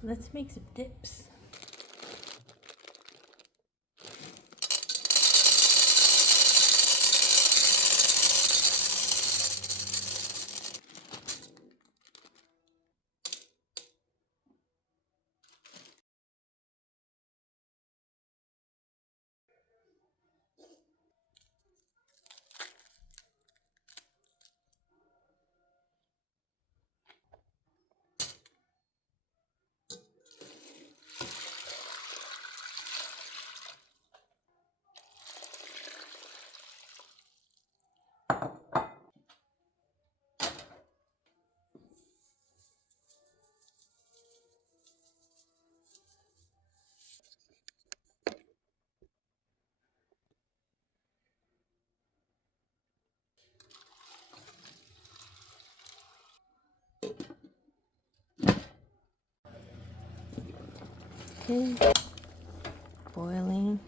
Let's make some dips. Okay, boiling.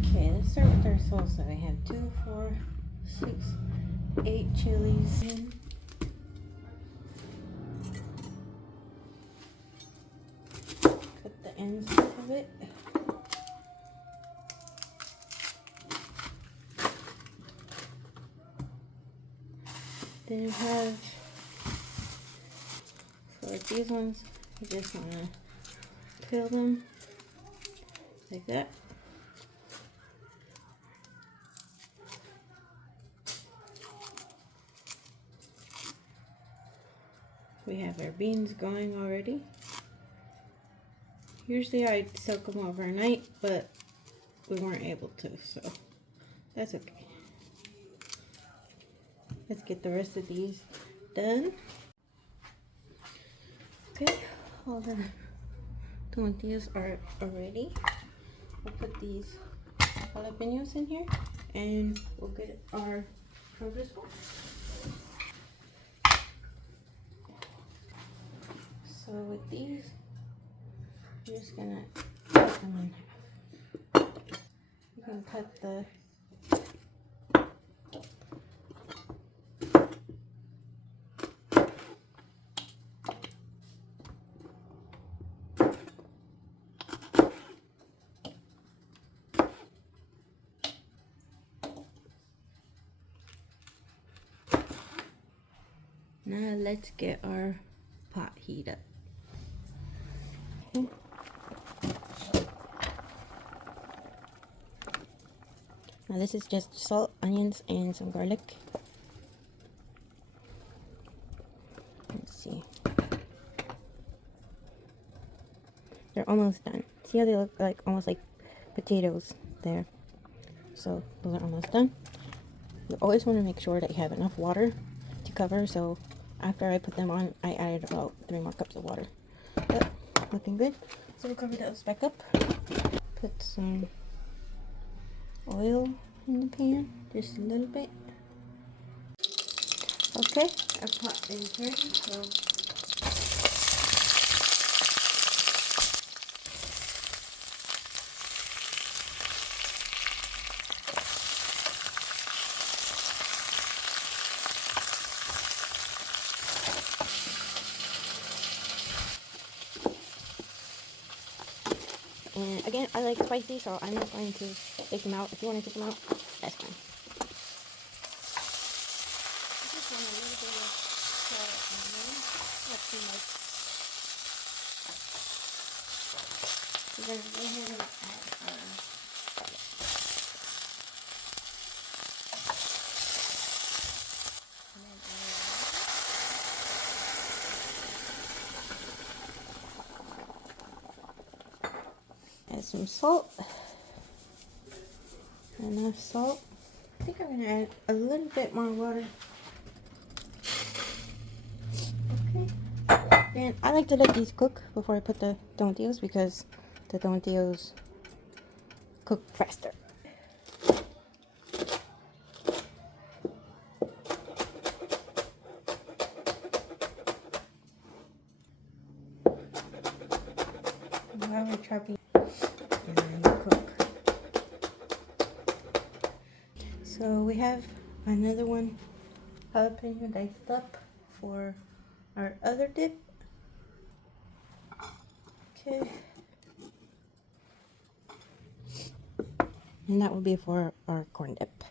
Okay, let's start with our salsa. I have 2, 4, 6, 8 chilies in. Cut the ends off of it. Then you have, so like these ones, you just want to peel them like that. We have our beans going already. Usually I soak them overnight, but we weren't able to, so that's okay. Let's get the rest of these done. Okay, all the tortillas are ready. We'll put these jalapenos in here and we'll get our produce bowl. So with these, you're just gonna cut them in half. You can cut the Now let's get our pot heat up. Okay. Now this is just salt, onions, and some garlic. Let's see. They're almost done. See how they look like almost like potatoes there? So those are almost done. You always want to make sure that you have enough water to cover, so after I put them on, I added about 3 more cups of water. But looking good. So we'll cover those back up. Put some oil in the pan, just a little bit. Okay, our pot is ready, so and again, I like spicy, so I'm not going to take them out. If you want to take them out, that's fine. I just want a little bit of salt and lemon. Not too much. We're going to go ahead and add our garlic. And then add some salt. Enough salt. I think I'm going to add a little bit more water. Okay. And I like to let these cook before I put the tortillas because the tortillas cook faster. While we're chopping and then cook. So we have another one jalapeno diced up for our other dip. Okay. And that will be for our corn dip.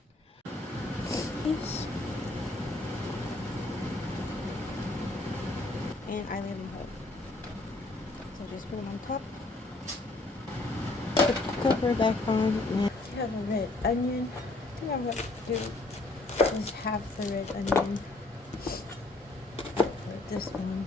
Yes. And I live in hope. So just put them on top. Put the cover back on. And we have a red onion. I think I'm going to do just half the red onion for this one.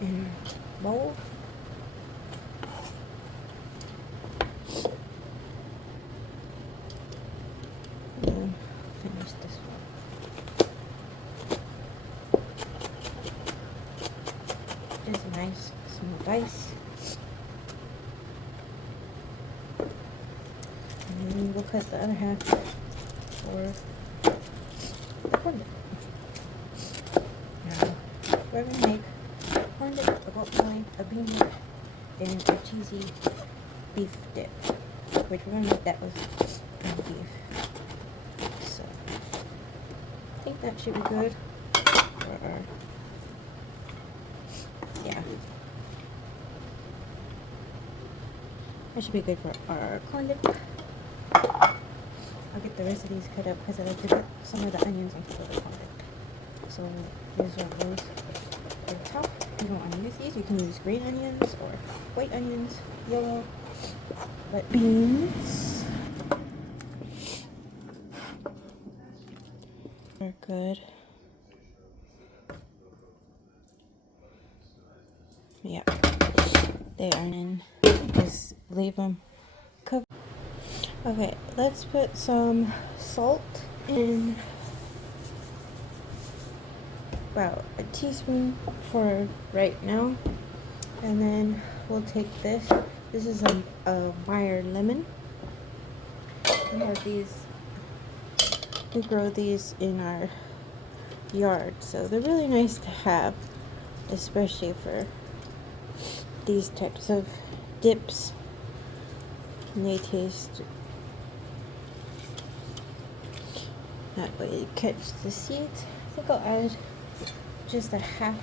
In a bowl. And finish this one. Just nice smooth ice. And then we'll cut the other half for the corn dip. Now, we're going to make corn dip, a guacamole, a bean dip, and a cheesy beef dip, which we're going to make that with ground beef. So, I think that should be good for our, yeah. That should be good for our corn dip. I'll get the rest of these cut up because I like to put some of the onions on top of the corn dip. So these are those for the top. If you don't want to use these, you can use green onions or white onions, yellow, but beans are good. Yeah, they are in. Just leave them covered. Okay, let's put some salt in. About a teaspoon for right now, and then we'll take this. This is a Meyer lemon. We have these. We grow these in our yard, so they're really nice to have, especially for these types of dips. And they taste that way. You catch the seeds. I think I'll add just a half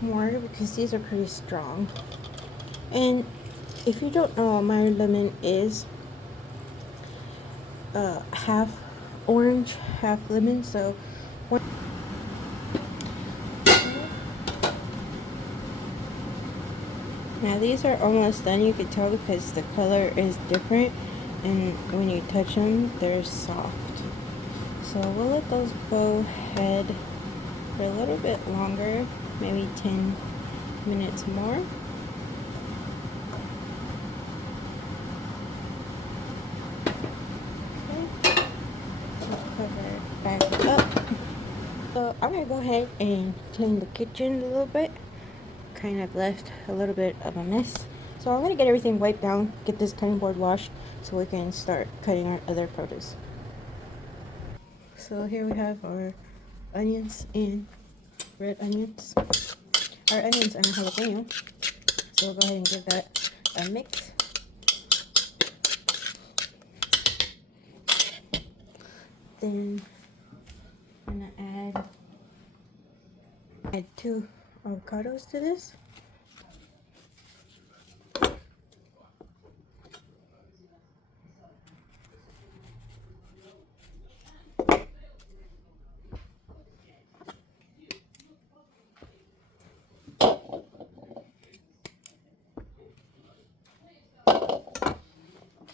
more because these are pretty strong. And if you don't know what Meyer lemon is, half orange, half lemon. So one. Now these are almost done. You can tell because the color is different, and when you touch them, they're soft. So we'll let those go ahead for a little bit longer, maybe 10 minutes more. Okay, we'll cover it back up. So I'm gonna go ahead and clean the kitchen a little bit. Kind of left a little bit of a mess. So I'm gonna get everything wiped down, get this cutting board washed so we can start cutting our other produce. So here we have our onions and red onions. Our onions and jalapeno. So we'll go ahead and give that a mix. Then I'm gonna add 2 avocados to this.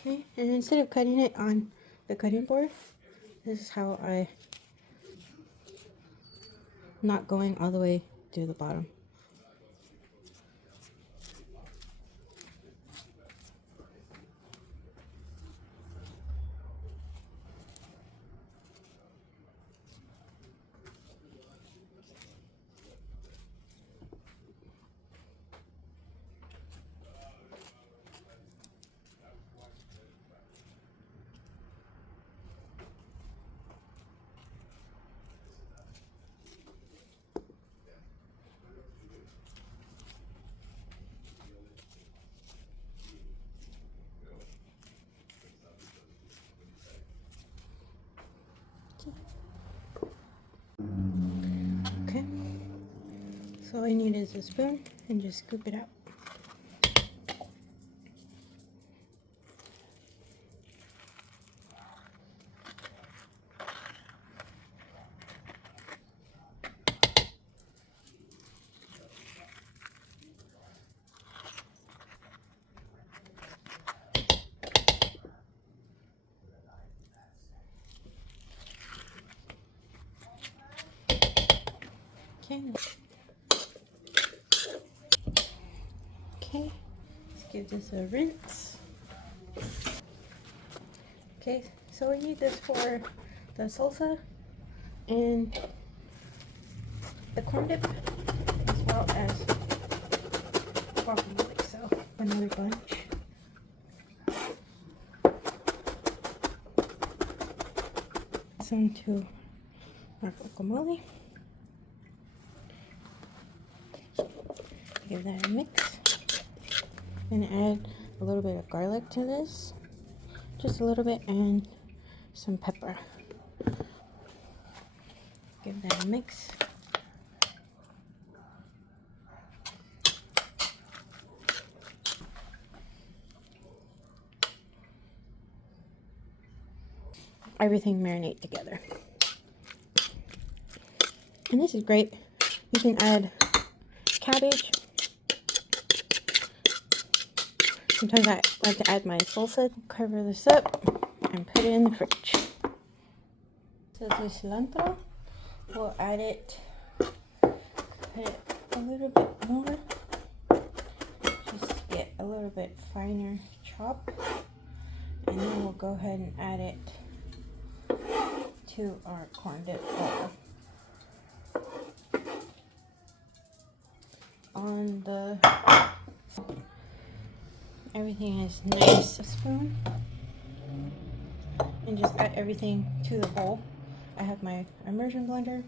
Okay, and instead of cutting it on the cutting board, this is how I, not going all the way to the bottom. So all I need is a spoon and just scoop it out. Okay. Okay, let's give this a rinse. Okay, so we need this for the salsa and the corn dip, as well as guacamole. So another bunch. Some to our guacamole. Give that a mix. And add a little bit of garlic to this. Just a little bit, and some pepper. Give that a mix. Everything marinate together. And this is great. You can add cabbage. Sometimes I like to add my salsa. Cover this up and put it in the fridge. So the cilantro, we'll add it, put it a little bit more. Just get a little bit finer chop. And then we'll go ahead and add it to our corn dip bowl. On the, everything is nice. A spoon, and just add everything to the bowl. I have my immersion blender.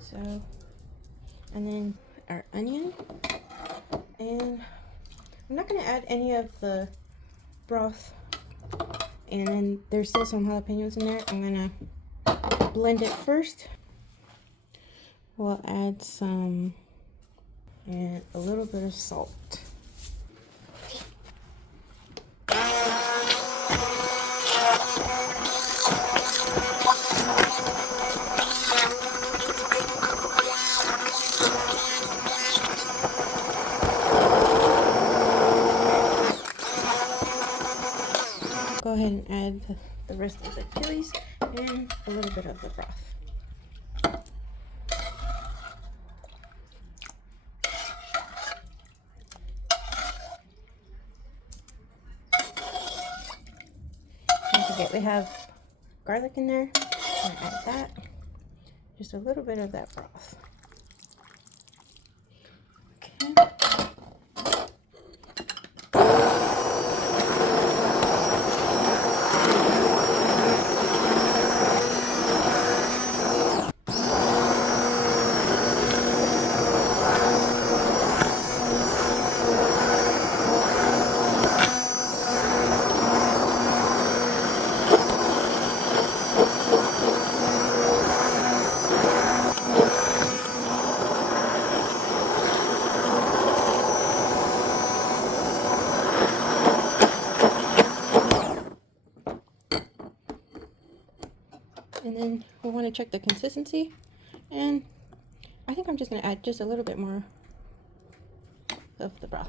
So, and then our onion, and I'm not going to add any of the broth, and then there's still some jalapenos in there. I'm going to blend it first. We'll add some, and a little bit of salt. Go ahead and add the rest of the chilies and a little bit of the broth. Don't forget we have garlic in there. I'm gonna add that. Just a little bit of that broth. Okay. And then we want to check the consistency, and I think I'm just going to add just a little bit more of the broth.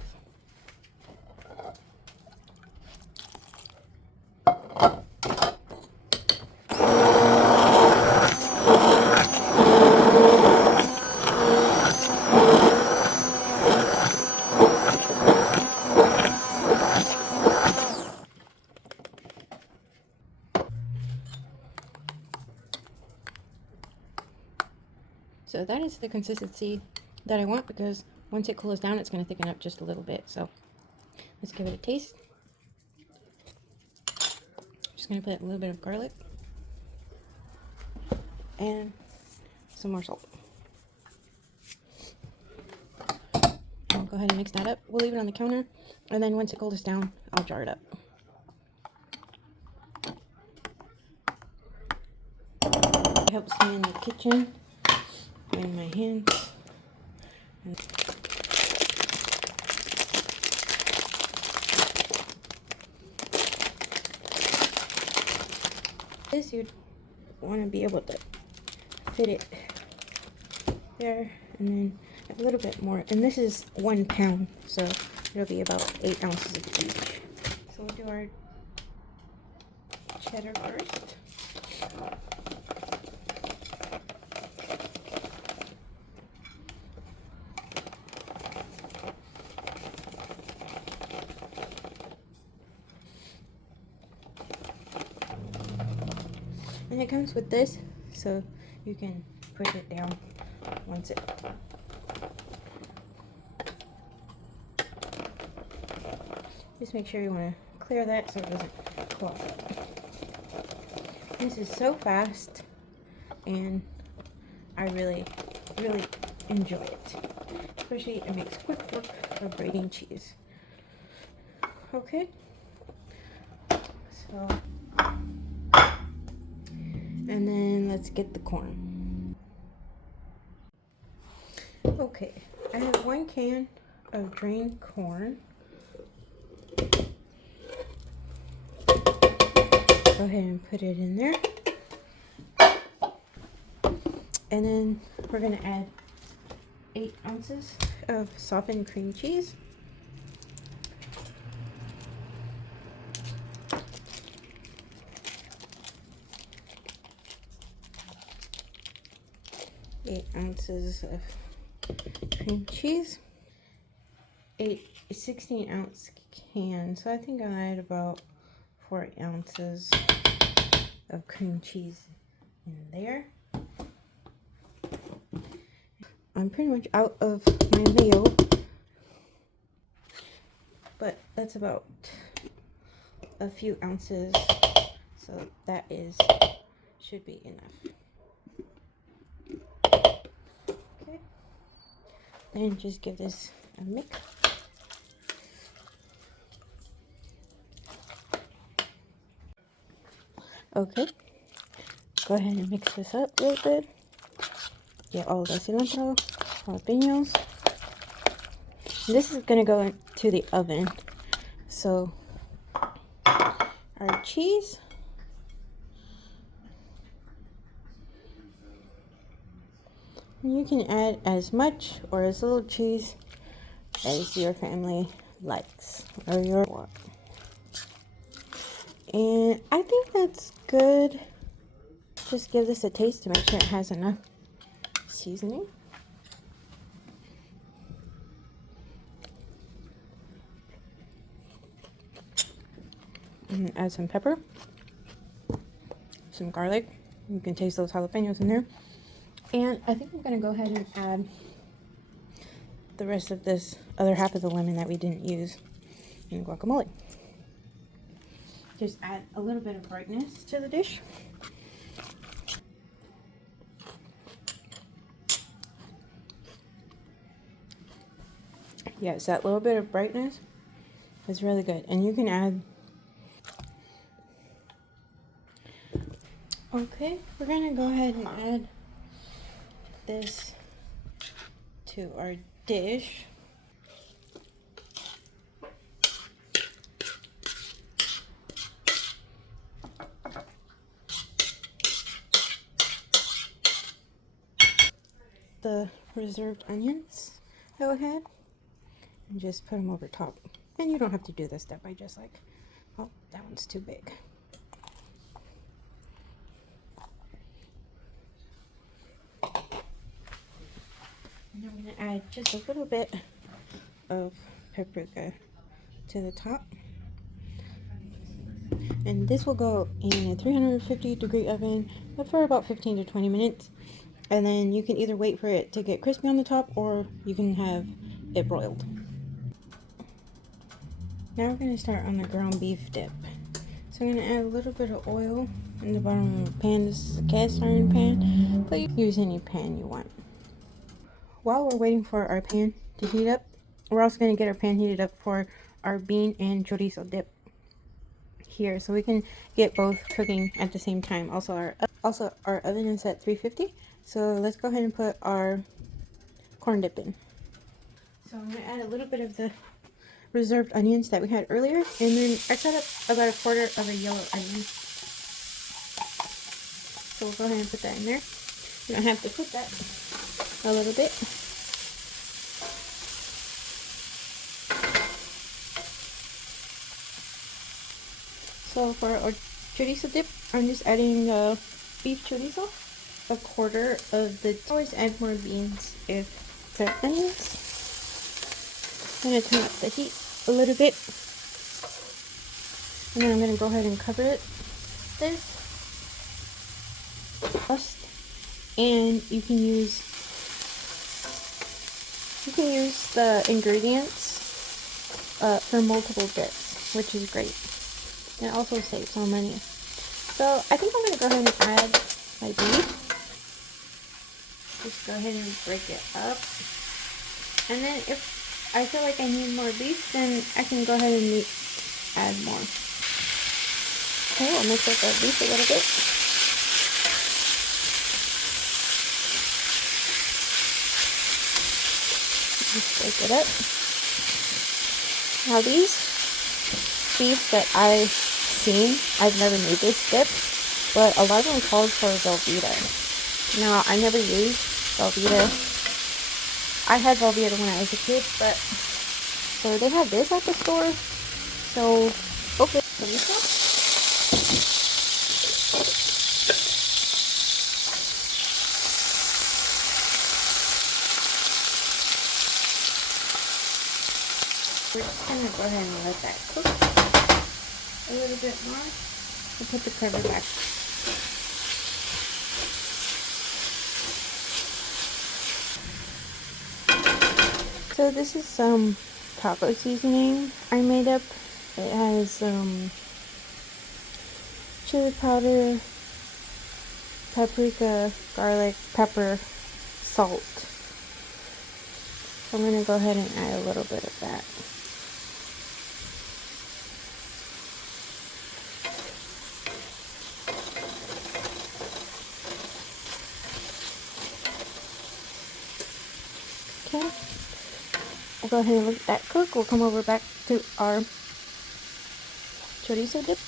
So that is the consistency that I want, because once it cools down, it's going to thicken up just a little bit. So let's give it a taste. Just going to put a little bit of garlic and some more salt. And we'll go ahead and mix that up. We'll leave it on the counter, and then once it cools down, I'll jar it up. helps me in the kitchen and my hands. This you'd want to be able to fit it there, and then a little bit more. And this is 1 pound, so it'll be about 8 ounces of each. So we'll do our cheddar first. And it comes with this, so you can push it down once it. Just make sure you want to clear that so it doesn't clog up. This is so fast, and I really enjoy it. Especially it makes quick work of grating cheese. Okay, so. And then let's get the corn. Okay, I have 1 can of drained corn. Go ahead and put it in there. And then we're gonna add 8 ounces of softened cream cheese. Eight ounces of cream cheese. 16-ounce can, so I think I'll add about 4 ounces of cream cheese in there. I'm pretty much out of my mayo, but that's about a few ounces, so that should be enough. Okay, then just give this a mix. Okay, go ahead and mix this up real good. Get all the cilantro, jalapenos. This is gonna go into the oven. So our cheese. You can add as much or as little cheese as your family likes or your want. And I think that's good. Just give this a taste to make sure it has enough seasoning. And add some pepper, some garlic. You can taste those jalapenos in there. And I think I'm going to go ahead and add the rest of this other half of the lemon that we didn't use in the guacamole. Just add a little bit of brightness to the dish. Yes, that little bit of brightness is really good. And you can add. Okay, we're going to go ahead and add this to our dish. The reserved onions that we had, and just put them over top. And you don't have to do this step. I just like, oh, that one's too big. And I'm going to add just a little bit of paprika to the top. And this will go in a 350-degree oven for about 15 to 20 minutes. And then you can either wait for it to get crispy on the top, or you can have it broiled. Now we're going to start on the ground beef dip. So I'm going to add a little bit of oil in the bottom of the pan. This is a cast iron pan, but you can use any pan you want. While we're waiting for our pan to heat up, we're also going to get our pan heated up for our bean and chorizo dip here, so we can get both cooking at the same time. Also, our Also, our oven is at 350. So let's go ahead and put our corn dip in. So I'm going to add a little bit of the reserved onions that we had earlier. And then I cut up about 1/4 of a yellow onion. So we'll go ahead and put that in there. You don't have to put that a little bit. So for our chorizo dip, I'm just adding beef chorizo, 1/4 of the. Always add more beans if there are onions. I'm going to turn up the heat a little bit, and then I'm going to go ahead and cover it. And you can use the ingredients for multiple dips, which is great. And it also saves on money. So I think I'm going to go ahead and add my beef. Just go ahead and break it up. And then if I feel like I need more beef, then I can go ahead and add more. Okay, we'll mix up our beef a little bit. Just break it up. Now these beef that I've seen, I've never made this dip, but a lot of them called for Velveeta. Now, I never used Velveeta. I had Velveeta when I was a kid, but so they have this at the store. So hopefully we're just gonna go ahead and let that cook a little bit more. We'll put the cover back. So this is some taco seasoning I made up. It has chili powder, paprika, garlic, pepper, salt. So I'm going to go ahead and add a little bit of that. Okay. We'll go ahead and let that cook. We'll come over back to our chorizo dip.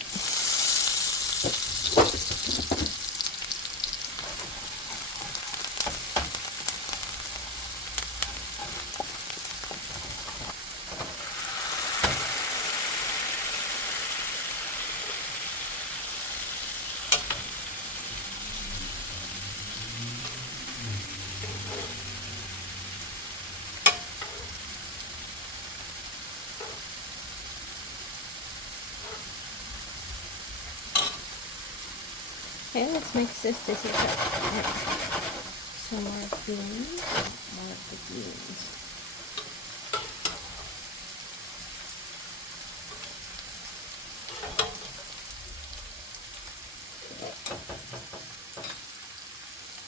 Okay, let's mix this. This is some more beans. More of the beans.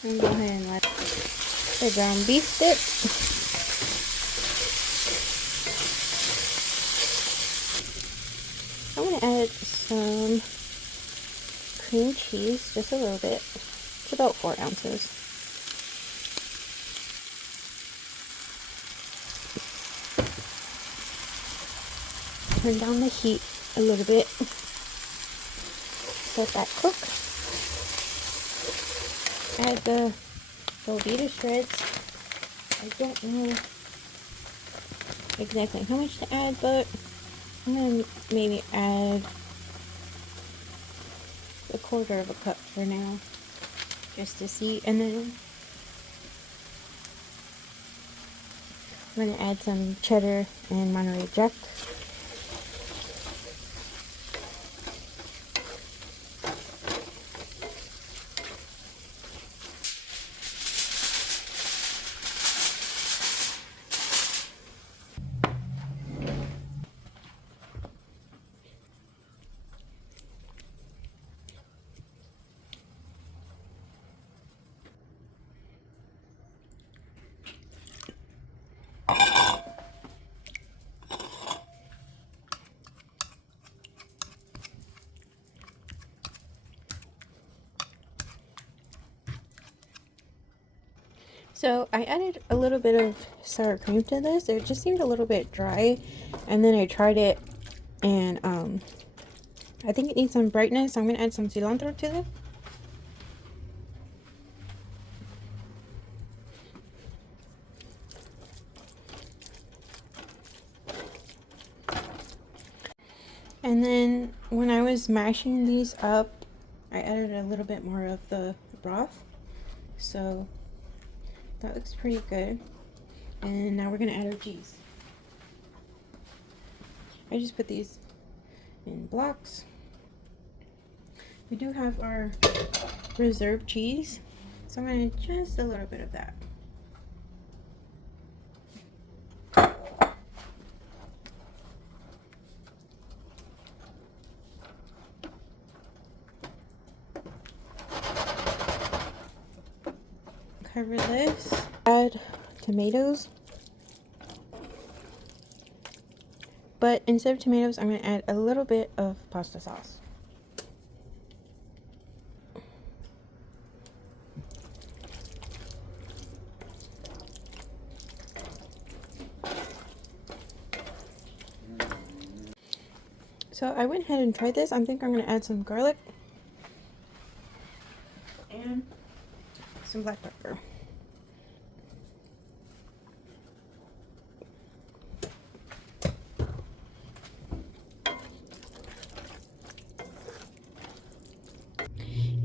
And go ahead and let the ground beef dip. I'm going to add some cream cheese, just a little bit. It's about 4 ounces. Turn down the heat a little bit. Let that cook. Add the Velveeta shreds. I don't know exactly how much to add, but I'm going to maybe add 1/4 cup for now, just to see. And then I'm going to add some cheddar and Monterey Jack. So I added a little bit of sour cream to this. It just seemed a little bit dry, and then I tried it, and I think it needs some brightness. So I'm gonna add some cilantro to it. And then when I was mashing these up, I added a little bit more of the broth. So that looks pretty good. And now we're gonna add our cheese. I just put these in blocks. We do have our reserved cheese, so I'm gonna just a little bit of that. Cover this. Add tomatoes. But instead of tomatoes, I'm going to add a little bit of pasta sauce. So I went ahead and tried this. I think I'm going to add some garlic and some black pepper.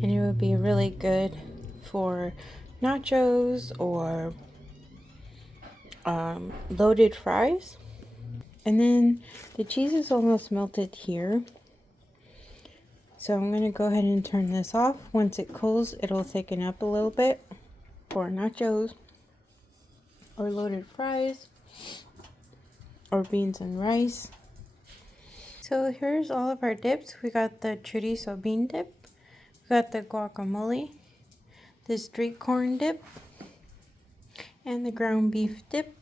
And it would be really good for nachos or loaded fries. And then the cheese is almost melted here. So I'm going to go ahead and turn this off. Once it cools, it'll thicken up a little bit for nachos or loaded fries or beans and rice. So here's all of our dips. We got the chorizo bean dip. We got the guacamole, the street corn dip, and the ground beef dip.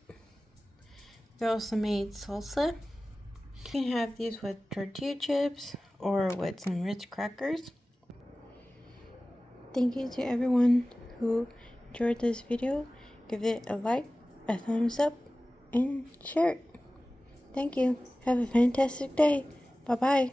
We also made salsa. You can have these with tortilla chips or with some Ritz crackers. Thank you to everyone who enjoyed this video. Give it a like, a thumbs up, and share it. Thank you. Have a fantastic day. Bye-bye.